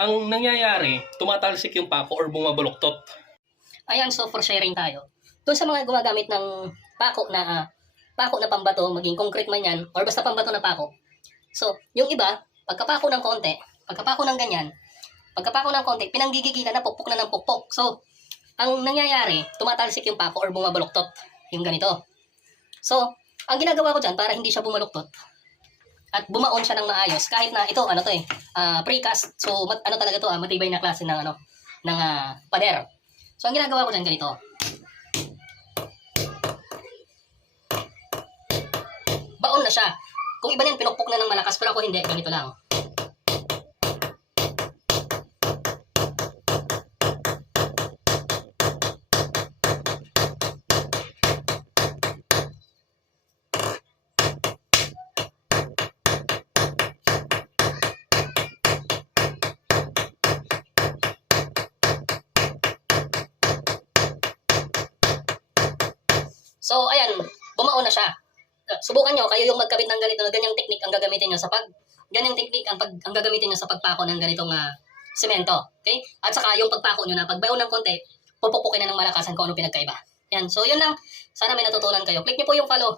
ang nangyayari, tumatalsik yung pako or bumabaluktot. Ayan, so for sharing tayo. Doon sa mga gumagamit ng pako na pambato, maging concrete man yan, or basta pambato na pako. So, yung iba, pagkapako ng konti, pagkapako ng ganyan, pagkapako ng konti, pinanggigigilan na pukpok na ng pukpok. So, ang nangyayari, tumatalsik yung pako or bumabaluktot. Yung ganito. So, ang ginagawa ko dyan para hindi siya bumaluktot at bumaon siya ng maayos, kahit na ito, ano to precast. So, ano talaga to, matibay na klase ng, pader. So, ang ginagawa ko dyan ganito. Baon na siya. Kung iba niyan, pinukpok na ng malakas, pero ako hindi, ganito lang. So, ayan, bumaon na siya. Subukan nyo, kayo yung magkabit ng ganito na ganyang technique ang gagamitin nyo sa ganyang technique ang gagamitin nyo sa pagpako ng ganitong semento. Okay? At saka yung pagpako nyo na pagbaon ng konti, pupupukin na ng malakasan kung ano pinagkaiba. Yan. So, yun lang. Sana may natutunan kayo. Click nyo po yung follow